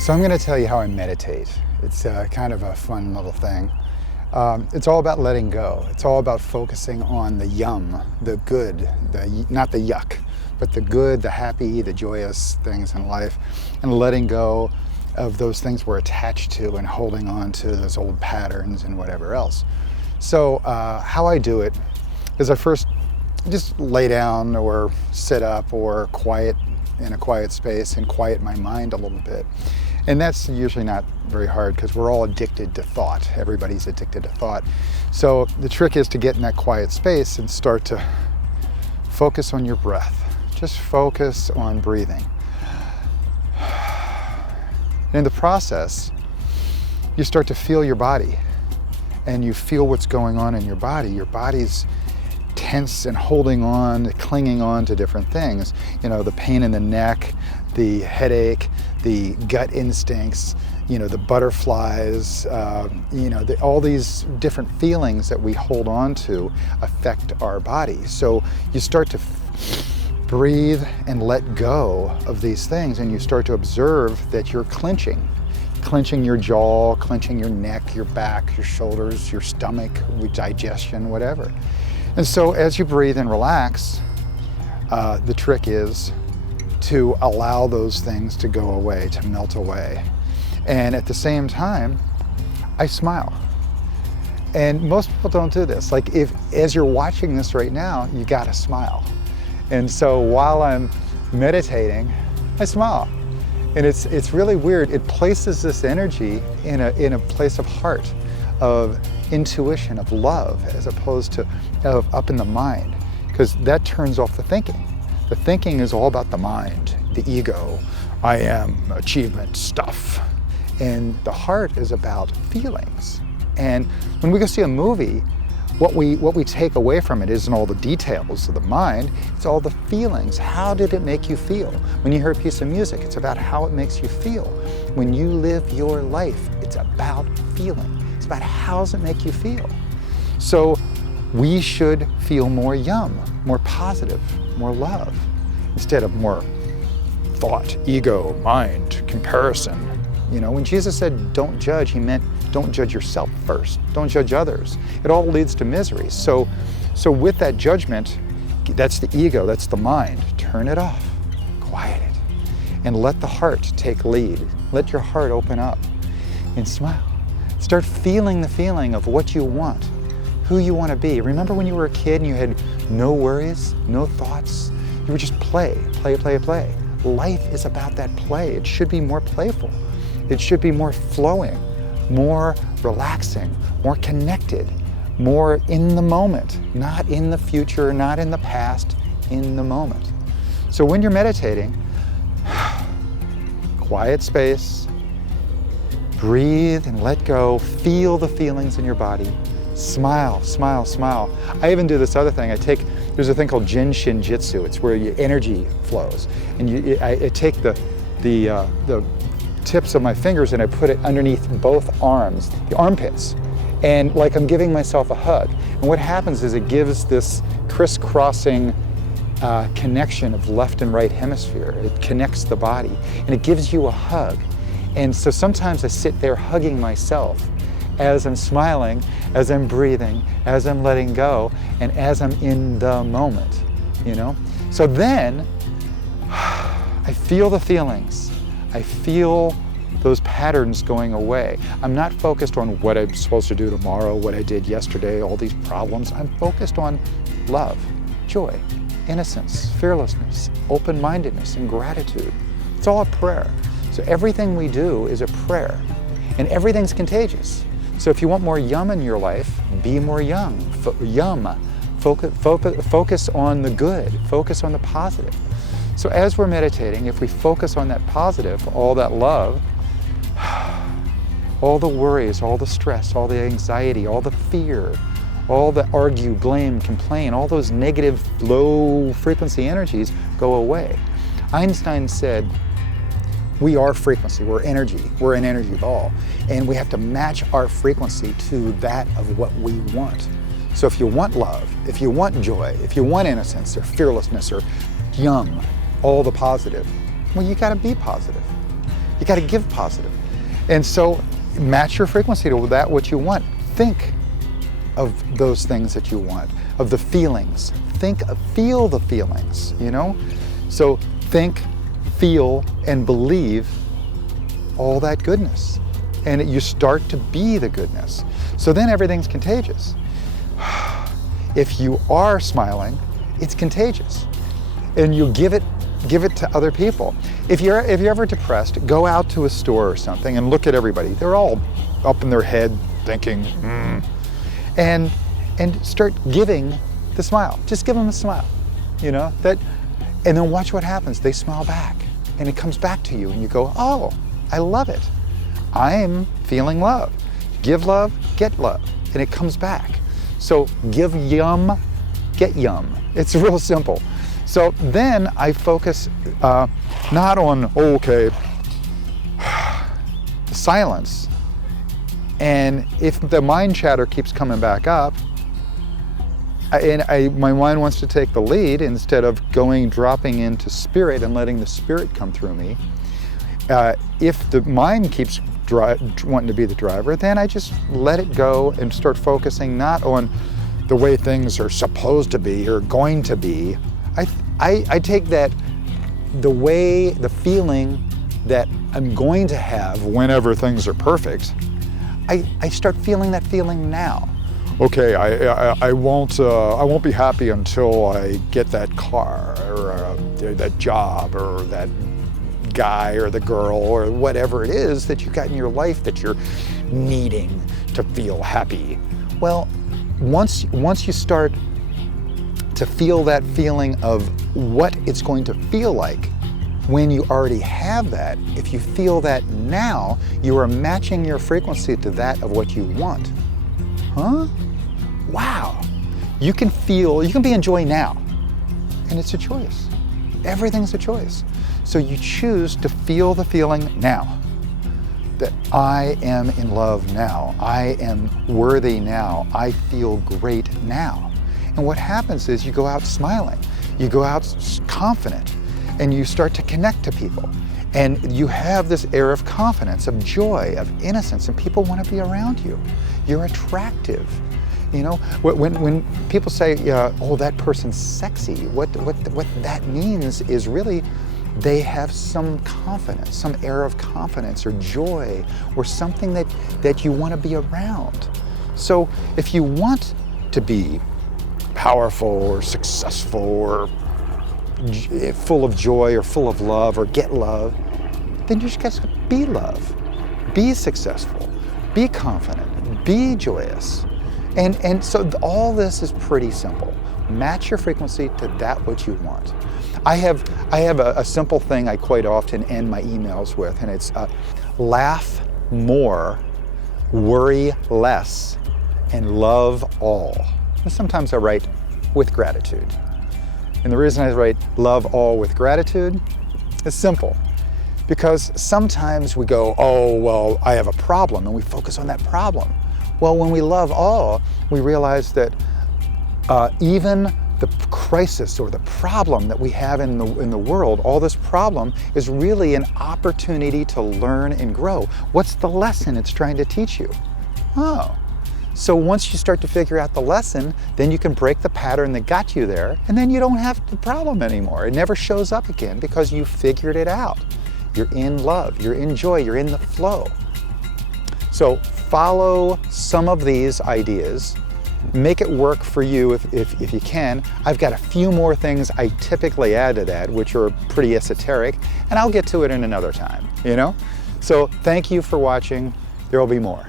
So I'm going to tell you how I meditate. It's kind of a fun little thing. It's all about letting go. It's all about focusing on the yum, the good, not the yuck, but the good, the happy, the joyous things in life, and letting go of those things we're attached to and holding on to those old patterns and whatever else. So how I do it is I first just lay down or sit up or quiet in a quiet space and quiet my mind a little bit. And that's usually not very hard because we're all addicted to thought. Everybody's addicted to thought. So the trick is to get in that quiet space and start to focus on your breath. Just focus on breathing. In the process, you start to feel your body and you feel what's going on in your body. Your body's tense and holding on, clinging on to different things. You know, the pain in the neck, the headache, the gut instincts, the butterflies, all these different feelings that we hold on to affect our body. So you start to breathe and let go of these things, and you start to observe that you're clenching your jaw, clenching your neck, your back, your shoulders, your stomach, digestion, whatever. And so as you breathe and relax, the trick is to allow those things to go away, to melt away. And at the same time, I smile. And most people don't do this. Like as you're watching this right now, you gotta smile. And so while I'm meditating, I smile. And it's really weird. It places this energy in a place of heart, of intuition, of love, as opposed to up in the mind, because that turns off the thinking. The thinking is all about the mind, the ego, I am, achievement, stuff. And the heart is about feelings. And when we go see a movie, what we take away from it isn't all the details of the mind, it's all the feelings. How did it make you feel? When you hear a piece of music, it's about how it makes you feel. When you live your life, it's about feeling. It's about how does it make you feel. So we should feel more yum, more positive, more love, instead of more thought, ego, mind, comparison. When Jesus said don't judge, he meant don't judge yourself first. Don't judge others. It all leads to misery. So with that judgment, that's the ego, that's the mind. Turn it off, quiet it, and let the heart take lead. Let your heart open up and smile. Start feeling the feeling of what you want, who you want to be. Remember when you were a kid and you had no worries, no thoughts? You would just play, play, play, play. Life is about that play. It should be more playful. It should be more flowing, more relaxing, more connected, more in the moment, not in the future, not in the past, in the moment. So when you're meditating, quiet space, breathe and let go, feel the feelings in your body, smile, smile, smile. I even do this other thing. There's a thing called Shinjitsu. It's where your energy flows. And I take the tips of my fingers and I put it underneath both arms, the armpits, and like I'm giving myself a hug. And what happens is it gives this crisscrossing connection of left and right hemisphere. It connects the body and it gives you a hug. And so sometimes I sit there hugging myself as I'm smiling, as I'm breathing, as I'm letting go, and as I'm in the moment, So then I feel the feelings. I feel those patterns going away. I'm not focused on what I'm supposed to do tomorrow, what I did yesterday, all these problems. I'm focused on love, joy, innocence, fearlessness, open-mindedness, and gratitude. It's all a prayer. So everything we do is a prayer, and everything's contagious. So if you want more yum in your life, be more yum. Focus on the good, focus on the positive. So as we're meditating, if we focus on that positive, all that love, all the worries, all the stress, all the anxiety, all the fear, all the argue, blame, complain, all those negative, low frequency energies go away. Einstein said, we are frequency, we're energy, we're an energy ball, and we have to match our frequency to that of what we want. So if you want love, if you want joy, if you want innocence or fearlessness or yum, all the positive, well, you gotta be positive. You got to give positive. And so match your frequency to that what you want. Think of those things that you want, of the feelings. Feel the feelings, you know? So think, feel, and believe all that goodness. And you start to be the goodness. So then everything's contagious. If you are smiling, it's contagious. And you give it to other people. If you're ever depressed, go out to a store or something and look at everybody. They're all up in their head thinking, and start giving the smile. Just give them a smile, you know, and then watch what happens. They smile back and it comes back to you and you go, oh, I love it. I'm feeling love. Give love, get love, and it comes back. So give yum, get yum. It's real simple. So then I focus not on, silence. And if the mind chatter keeps coming back up, my mind wants to take the lead instead of dropping into spirit and letting the spirit come through me. If the mind keeps wanting to be the driver, then I just let it go and start focusing not on the way things are supposed to be or going to be. I take that, the feeling that I'm going to have whenever things are perfect, I start feeling that feeling now. Okay, I won't be happy until I get that car or that job or that guy or the girl or whatever it is that you got in your life that you're needing to feel happy. Well, once you start to feel that feeling of what it's going to feel like when you already have that, if you feel that now, you are matching your frequency to that of what you want. Huh? Wow. You can be in joy now, and it's a choice. Everything's a choice. So you choose to feel the feeling now, that I am in love now, I am worthy now, I feel great now. And what happens is you go out smiling, you go out confident, and you start to connect to people. And you have this air of confidence, of joy, of innocence, and people want to be around you. You're attractive. You know, when people say, oh, that person's sexy, what that means is really they have some confidence, some air of confidence or joy or something that you want to be around. So if you want to be powerful or successful or full of joy or full of love or get love, then you just got to be love, be successful, be confident, be joyous. And so all this is pretty simple. Match your frequency to that what you want. I have a simple thing I quite often end my emails with, and it's laugh more, worry less, and love all. And sometimes I write with gratitude. And the reason I write love all with gratitude is simple. Because sometimes we go, oh, well, I have a problem, and we focus on that problem. Well, when we love all, we realize that even the crisis or the problem that we have in the world, all this problem is really an opportunity to learn and grow. What's the lesson it's trying to teach you? Oh. So once you start to figure out the lesson, then you can break the pattern that got you there, and then you don't have the problem anymore. It never shows up again because you figured it out. You're in love, you're in joy, you're in the flow. So follow some of these ideas, make it work for you if you can. I've got a few more things I typically add to that, which are pretty esoteric, and I'll get to it in another time, you know? So thank you for watching. There will be more.